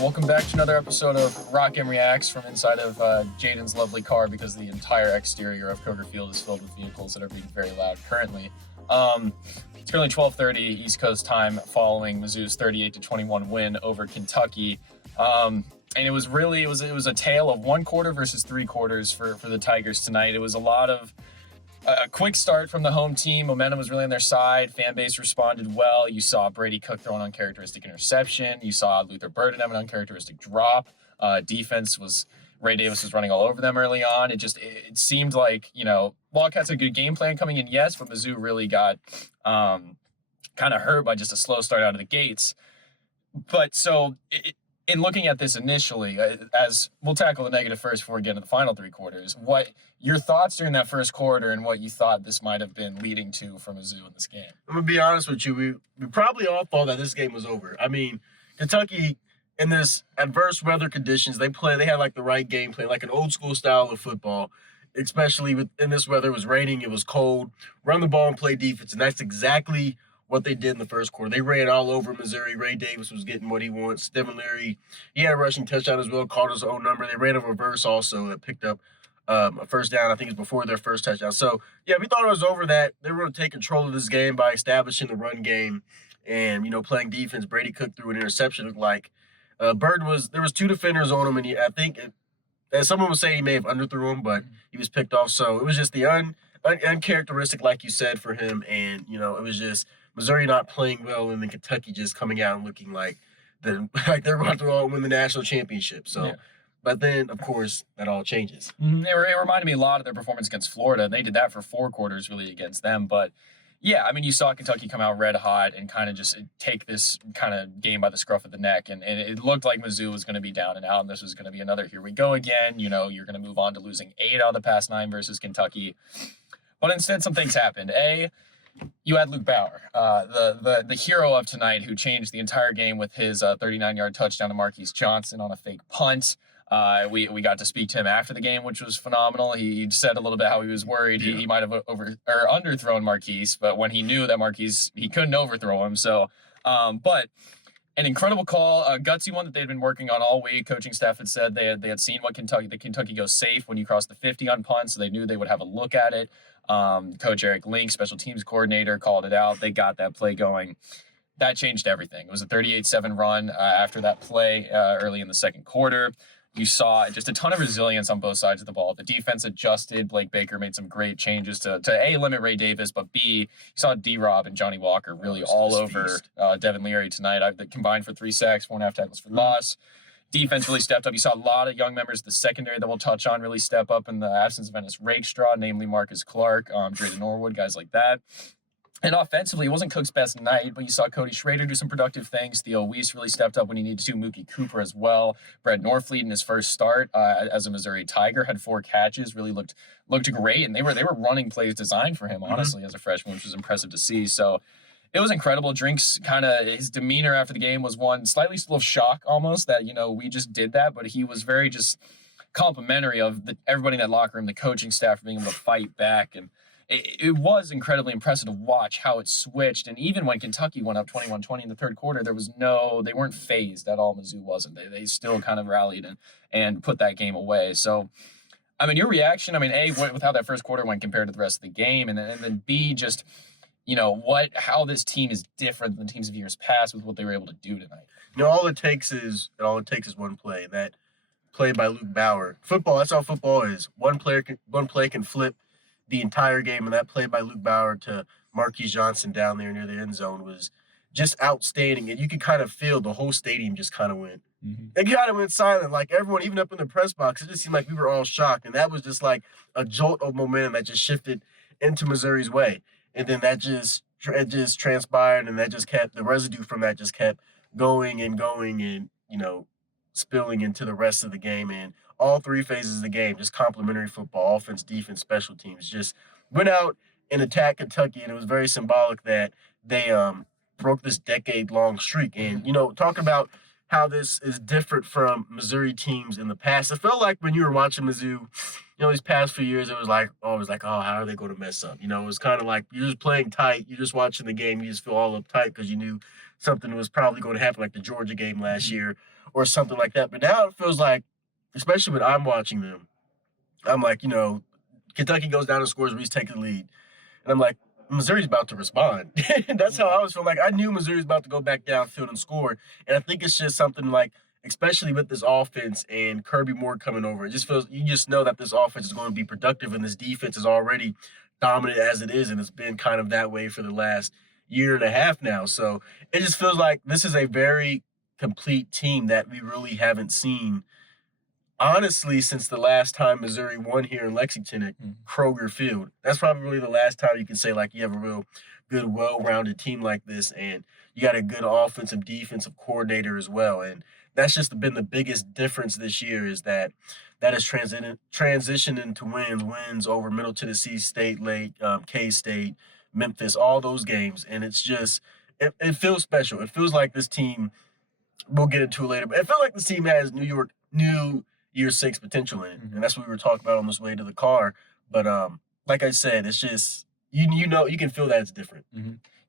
Welcome back to another episode of Rock and Reacts from inside of Jaden's lovely car, because the entire exterior of Kroger Field is filled with vehicles that are being very loud currently. It's currently 12:30 East Coast time following Mizzou's 38-21 win over Kentucky. And it was a tale of one quarter versus three quarters for the Tigers tonight. It was a lot of a quick start from the home team. Momentum was really on their side. Fan base responded well. You saw Brady Cook throw an uncharacteristic interception. You saw Luther Burden have an uncharacteristic drop. Defense was Ray Davis was running all over them early on. It seemed like, Wildcats had a good game plan coming in, yes, but Mizzou really got kind of hurt by just a slow start out of the gates. But in looking at this initially, as we'll tackle the negative first before we get into the final three quarters, what your thoughts during that first quarter and what you thought this might have been leading to for Mizzou in this game? I'm going to be honest with you. We probably all thought that this game was over. I mean, Kentucky, in this adverse weather conditions, they had like the right game plan, like an old school style of football, especially in this weather. It was raining, it was cold, run the ball and play defense. And that's exactly what they did in the first quarter. They ran all over Missouri. Ray Davis was getting what he wants. Devin Leary, he had a rushing touchdown as well, called his own number. They ran a reverse also that picked up a first down. I think it was before their first touchdown. So, yeah, we thought it was over that. They were going to take control of this game by establishing the run game and, playing defense. Brady Cook threw an interception. It looked like there was two defenders on him, and I think as someone was saying, he may have underthrew him, but he was picked off. So it was just the uncharacteristic, like you said, for him. And, it was just Missouri not playing well, and then Kentucky just coming out and looking like they're about to win the national championship. So, yeah. But then, of course, that all changes. Mm-hmm. It reminded me a lot of their performance against Florida. They did that for four quarters, really, against them. But, yeah, I mean, you saw Kentucky come out red hot and kind of just take this kind of game by the scruff of the neck. And it looked like Mizzou was going to be down and out, and this was going to be another here we go again. You're going to move on to losing 8 out of the past 9 versus Kentucky. But instead, some things happened. You had Luke Bauer, the hero of tonight, who changed the entire game with his 39-yard touchdown to Marquise Johnson on a fake punt. We got to speak to him after the game, which was phenomenal. He said a little bit how he was worried he might have underthrown Marquise, but when he knew that Marquise, he couldn't overthrow him. So, but an incredible call, a gutsy one that they'd been working on all week. Coaching staff had said they had seen what Kentucky goes safe when you cross the 50 on punts, so they knew they would have a look at it. Coach Eric Link, special teams coordinator, called it out. They got that play going. That changed everything. It was a 38-7 run after that play early in the second quarter. You saw just a ton of resilience on both sides of the ball. The defense adjusted. Blake Baker made some great changes to A, limit Ray Davis, but B, you saw D-Rob and Johnny Walker really all over Devin Leary tonight. They combined for 3 sacks, 4.5 tackles for loss. Defense really stepped up. You saw a lot of young members of the secondary that we'll touch on really step up in the absence of Ennis Rakestraw, namely Marcus Clark, Drayden Norwood, guys like that. And offensively, it wasn't Cook's best night, but you saw Cody Schrader do some productive things. Theo Weiss really stepped up when he needed to. Mookie Cooper as well. Brett Norfleet in his first start as a Missouri Tiger had 4 catches, really looked great. And they were running plays designed for him, honestly, as a freshman, which was impressive to see. So it was incredible. Drinks his demeanor after the game was one slightly still of shock almost that, we just did that. But he was very just complimentary of everybody in that locker room, the coaching staff, for being able to fight back. And it was incredibly impressive to watch how it switched. And even when Kentucky went up 21-20 in the third quarter, they weren't phased at all. Mizzou wasn't. They still kind of rallied and put that game away. So, I mean, your reaction, A, with how that first quarter went compared to the rest of the game, and then B, just, how this team is different than teams of years past with what they were able to do tonight. All it takes is one play. That play by Luke Bauer. Football, that's how football is. One play can flip the entire game, and that play by Luke Bauer to Marquise Johnson down there near the end zone was just outstanding. And you could kind of feel the whole stadium just kind of went. It kind of went silent. Like everyone, even up in the press box, it just seemed like we were all shocked. And that was just like a jolt of momentum that just shifted into Missouri's way. And then it just transpired, and that just kept the residue from that just kept going and spilling into the rest of the game. And all 3 phases of the game, just complimentary football, offense, defense, special teams, just went out and attacked Kentucky. And it was very symbolic that they broke this decade-long streak. And, talking about how this is different from Missouri teams in the past, it felt like when you were watching Mizzou, these past few years, it was like, oh, how are they going to mess up? It was kind of like you're just playing tight. You're just watching the game. You just feel all uptight because you knew something was probably going to happen, like the Georgia game last year, or something like that. But now it feels like, especially when I'm watching them, I'm like, Kentucky goes down and scores, Reese taking the lead. And I'm like, Missouri's about to respond. That's how I was feeling. Like I knew Missouri was about to go back downfield and score. And I think it's just something like, especially with this offense and Kirby Moore coming over, it just feels you just know that this offense is going to be productive and this defense is already dominant as it is, and it's been kind of that way for the last year and a half now. So it just feels like this is a very complete team that we really haven't seen honestly since the last time Missouri won here in Lexington at Kroger Field. That's probably really the last time you can say like you have a real good, well-rounded team like this, and you got a good offensive, defensive coordinator as well. And that's just been the biggest difference this year is that has transitioned into wins over Middle Tennessee State, late K-State, Memphis, all those games, and it's just it feels special. It feels like this team. We'll get into it later, but it feels like this team has New Year 6 potential in it, and that's what we were talking about on this way to the car. But like I said, it's just you can feel that it's different.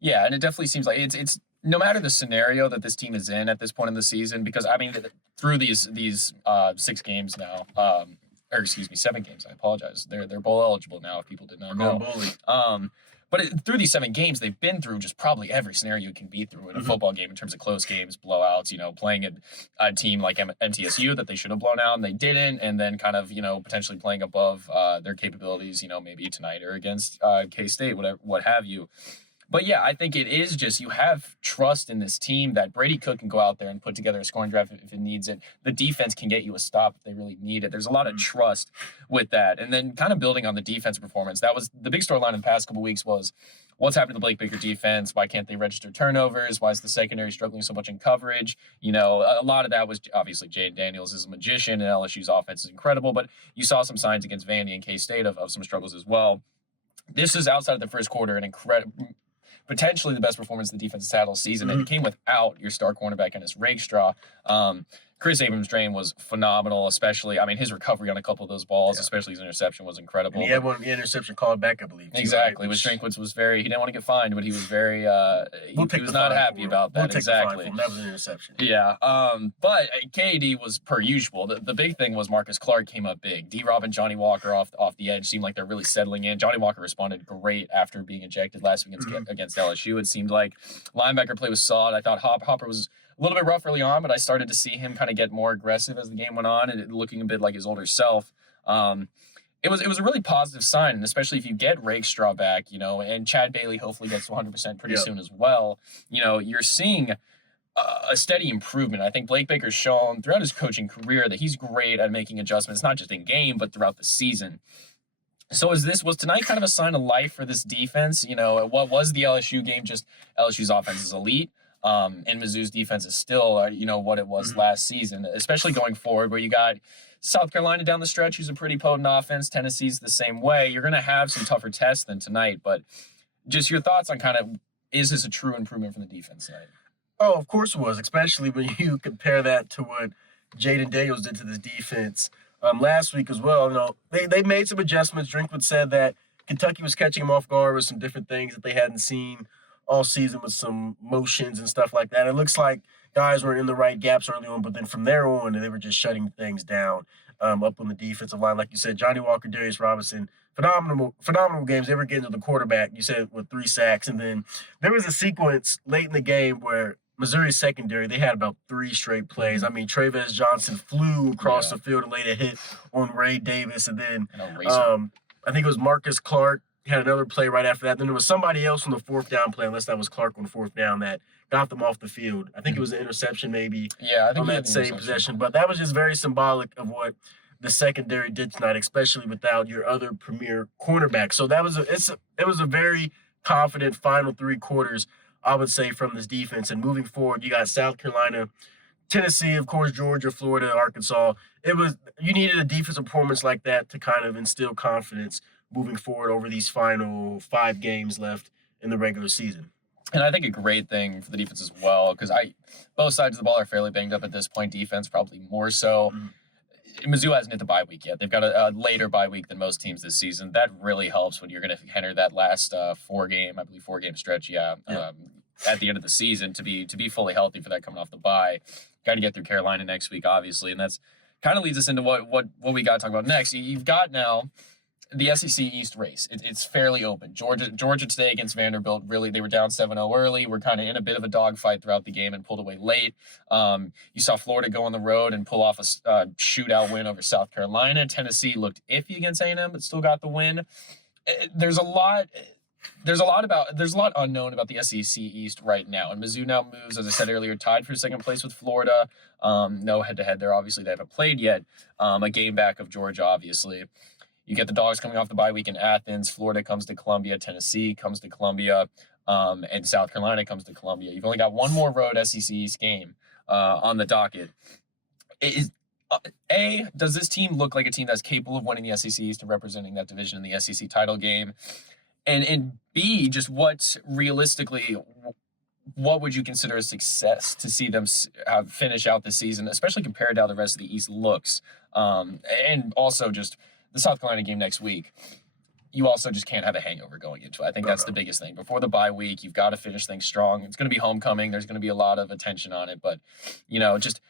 Yeah, and it definitely seems like it's no matter the scenario that this team is in at this point in the season, because I mean through these 6 games now, or excuse me, 7 games. I apologize. They're bowl eligible now. If people did not know. But through these 7 games, they've been through just probably every scenario you can be through in a football game in terms of close games, blowouts, playing a team like MTSU that they should have blown out and they didn't, and then kind of, potentially playing above their capabilities, maybe tonight or against K-State, what have you. But yeah, I think it is just you have trust in this team that Brady Cook can go out there and put together a scoring drive if it needs it. The defense can get you a stop if they really need it. There's a lot of trust with that. And then kind of building on the defensive performance, that was the big storyline in the past couple of weeks was what's happened to the Blake Baker defense? Why can't they register turnovers? Why is the secondary struggling so much in coverage? A lot of that was obviously Jaden Daniels is a magician and LSU's offense is incredible, but you saw some signs against Vandy and K-State of some struggles as well. This is outside of the first quarter an incredible, potentially the best performance the defense has had all season. And it came without your star cornerback Ennis Rakestraw. Chris Abrams-Drain was phenomenal, especially, his recovery on a couple of those balls, especially his interception was incredible. And he had one interception called back, I believe. Exactly, which Drinkwitz was he didn't want to get fined, but he was very, he was not happy about that. Exactly. That was an interception. Yeah, but KD was per usual. The big thing was Marcus Clark came up big. D-Rob and Johnny Walker off the edge seemed like they're really settling in. Johnny Walker responded great after being ejected last week against LSU. It seemed like linebacker play was solid. I thought Hopper was a little bit rough early on, but I started to see him kind of get more aggressive as the game went on and looking a bit like his older self. It was a really positive sign, and especially if you get Rakestraw back, and Chad Bailey hopefully gets to 100% pretty soon as well. You're seeing a steady improvement. I think Blake Baker's shown throughout his coaching career that he's great at making adjustments, not just in game, but throughout the season. So was tonight kind of a sign of life for this defense? What was the LSU game? Just LSU's offense is elite. And Mizzou's defense is still, what it was last season, especially going forward where you got South Carolina down the stretch, who's a pretty potent offense. Tennessee's the same way. You're going to have some tougher tests than tonight, but just your thoughts on kind of, is this a true improvement from the defense tonight? Oh, of course it was, especially when you compare that to what Jaden Daniels did to this defense last week as well. They made some adjustments. Drinkwitz said that Kentucky was catching him off guard with some different things that they hadn't seen all season with some motions and stuff like that. It looks like guys were in the right gaps early on, but then from there on, they were just shutting things down up on the defensive line. Like you said, Johnny Walker, Darius Robinson, phenomenal games. They were getting to the quarterback, you said, with 3 sacks. And then there was a sequence late in the game where Missouri's secondary, they had about 3 straight plays. Travis Johnson flew across the field and laid a hit on Ray Davis. And then I think it was Marcus Clark had another play right after that. Then there was somebody else on the 4th down play, unless that was Clark on 4th down, that got them off the field. I think it was an interception maybe on that same possession. But that was just very symbolic of what the secondary did tonight, especially without your other premier cornerback. So that was it was a very confident final 3 quarters, I would say, from this defense. And moving forward, you got South Carolina, Tennessee, of course, Georgia, Florida, Arkansas. You needed a defensive performance like that to kind of instill confidence moving forward over these final 5 games left in the regular season. And I think a great thing for the defense as well, because both sides of the ball are fairly banged up at this point. Defense probably more so. Mizzou hasn't hit the bye week yet. They've got a later bye week than most teams this season. That really helps when you're going to enter that last 4-game stretch. at the end of the season to be fully healthy for that coming off the bye. Got to get through Carolina next week, obviously, and that's kind of leads us into what we got to talk about next. You've got now the SEC East race. It's fairly open. Georgia today against Vanderbilt, really, they were down 7-0 early. We're kind of in a bit of a dogfight throughout the game and pulled away late. You saw Florida go on the road and pull off a shootout win over South Carolina. Tennessee looked iffy against A&M, but still got the win. There's a lot unknown about the SEC East right now. And Mizzou now moves, as I said earlier, tied for second place with Florida. No head-to-head there. Obviously, they haven't played yet. A game back of Georgia, obviously. You get the Dogs coming off the bye week in Athens. Florida comes to Columbia. Tennessee comes to Columbia. And South Carolina comes to Columbia. You've only got one more road SEC East game on the docket. Does this team look like a team that's capable of winning the SEC East and representing that division in the SEC title game? And B, just what would you consider a success to see them finish out the season, especially compared to how the rest of the East looks? And also just the South Carolina game next week, you also just can't have a hangover going into it. I think that's the biggest thing. Before the bye week, you've got to finish things strong. It's going to be homecoming. There's going to be a lot of attention on it. But, just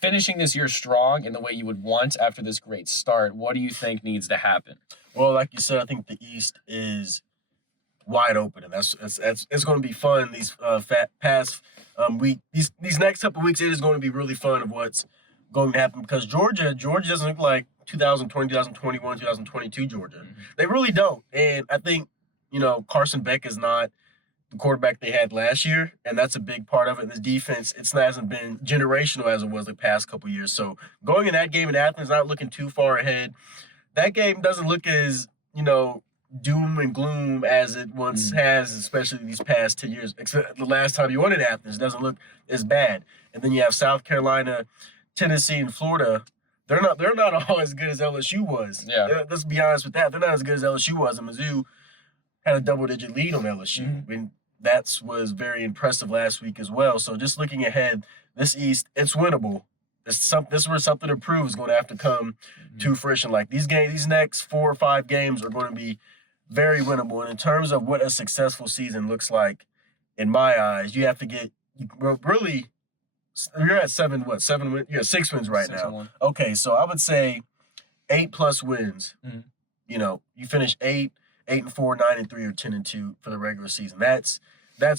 finishing this year strong in the way you would want after this great start, what do you think needs to happen? Well, like you said, I think the East is wide open, and that's it's going to be fun. These these next couple of weeks, it is going to be really fun of what's going to happen because Georgia doesn't look like 2020, 2021, 2022 Georgia. Mm-hmm. They really don't. And I think, Carson Beck is not the quarterback they had last year, and that's a big part of it. And the defense, hasn't been generational as it was the past couple of years. So going in that game in Athens, not looking too far ahead. That game doesn't look as, doom and gloom as it once has, especially these past 10 years. Except the last time you won in Athens, it doesn't look as bad. And then you have South Carolina, Tennessee, and Florida. They're not all as good as LSU was. Yeah. Let's be honest with that. They're not as good as LSU was. And Mizzou had a double-digit lead on LSU. Mm-hmm. And that was very impressive last week as well. So just looking ahead, this East, it's winnable. This is where something to prove is going to have to come to fruition. Like these next 4 or 5 games are going to be very winnable. And in terms of what a successful season looks like, in my eyes, you have to get really. You're at 7 wins? You're at 6 wins right now. Okay, so I would say 8+ wins. Mm-hmm. You finish 8-4, 9-3, or 10-2 for the regular season. That's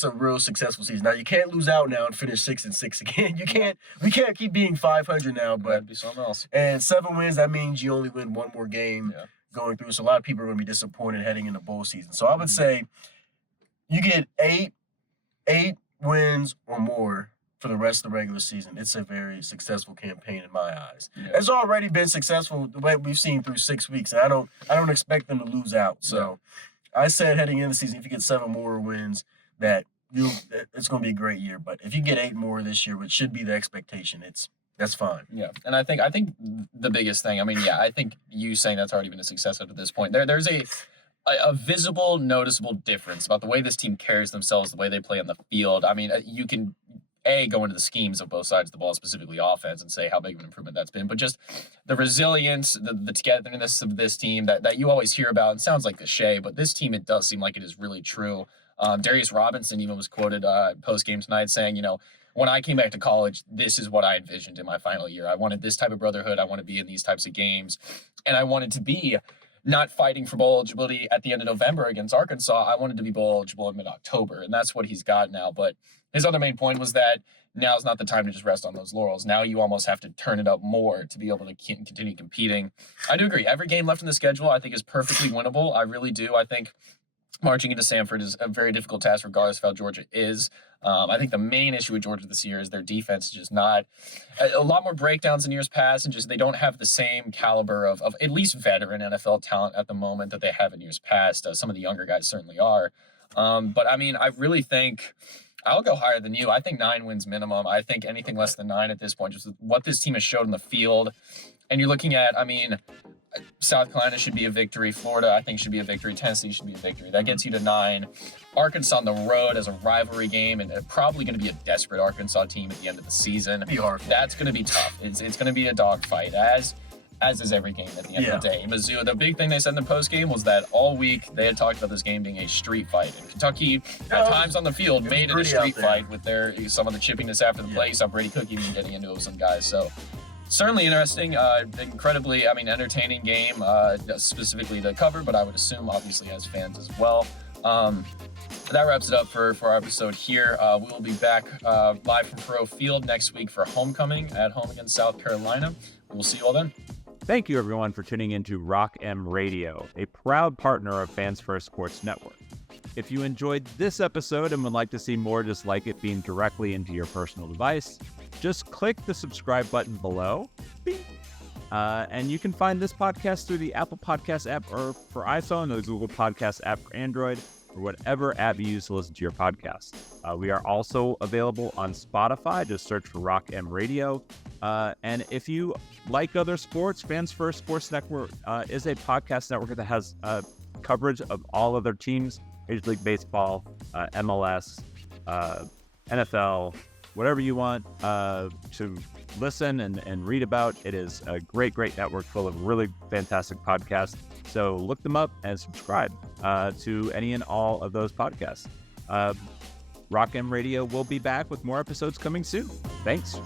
a real successful season. Now you can't lose out now and finish 6-6 again. We can't keep being 500 now, but that'd be something else. And 7 wins, that means you only win one more game going through. So a lot of people are going to be disappointed heading into bowl season. So I would say you get 8 wins or more for the rest of the regular season. It's a very successful campaign in my eyes. Yeah. It's already been successful the way we've seen through 6 weeks, and I don't expect them to lose out. So I said heading into the season, if you get 7 more wins, that it's going to be a great year. But if you get 8 more this year, which should be the expectation, that's fine. Yeah, and I think the biggest thing, I think you saying that's already been a success up to this point. There's a visible, noticeable difference about the way this team carries themselves, the way they play on the field. You can go into the schemes of both sides of the ball, specifically offense, and say how big of an improvement that's been. But just the resilience, the togetherness of this team that you always hear about, and sounds like cliche, but this team, it does seem like it is really true. Darius Robinson even was quoted post-game tonight saying, when I came back to college, this is what I envisioned in my final year. I wanted this type of brotherhood. I want to be in these types of games. And I wanted to be not fighting for bowl eligibility at the end of November against Arkansas. I wanted to be bowl eligible in mid-October, and that's what he's got now. But his other main point was that now's not the time to just rest on those laurels. Now you almost have to turn it up more to be able to continue competing. I do agree. Every game left in the schedule, I think, is perfectly winnable. I really do. I think marching into Samford is a very difficult task regardless of how Georgia is. I think the main issue with Georgia this year is their defense is just not a lot more breakdowns in years past, and just they don't have the same caliber of at least veteran NFL talent at the moment that they have in years past. Some of the younger guys certainly are. But I really think I'll go higher than you. I think 9 wins minimum. I think anything less than 9 at this point, just what this team has showed in the field. And you're looking at, South Carolina should be a victory. Florida, I think, should be a victory. Tennessee should be a victory. That gets you to 9. Arkansas on the road as a rivalry game, and probably going to be a desperate Arkansas team at the end of the season. Be hard. That's going to be tough. It's going to be a dogfight. As as is every game at the end of the day. Mizzou, the big thing they said in the post game was that all week they had talked about this game being a street fight. And Kentucky, at times on the field, made it a street fight with some of the chippiness after the play. You saw Brady Cook even getting into it with some guys. So certainly interesting, incredibly, entertaining game, specifically to cover, but I would assume obviously as fans as well. That wraps it up for our episode here. We will be back live from Faroe Field next week for homecoming at home against South Carolina. We'll see you all then. Thank you, everyone, for tuning in to Rock M Radio, a proud partner of Fans First Sports Network. If you enjoyed this episode and would like to see more just like it beamed directly into your personal device, just click the subscribe button below. And you can find this podcast through the Apple Podcast app or for iPhone, or the Google Podcast app for Android, or whatever app you use to listen to your podcast. We are also available on Spotify. Just search for Rock M Radio. And if you like other sports, Fans First Sports Network is a podcast network that has coverage of all other teams, Major League Baseball, MLS, NFL, whatever you want to listen and read about. It is a great network full of really fantastic podcasts. So look them up and subscribe to any and all of those podcasts. Rock M Radio will be back with more episodes coming soon. Thanks.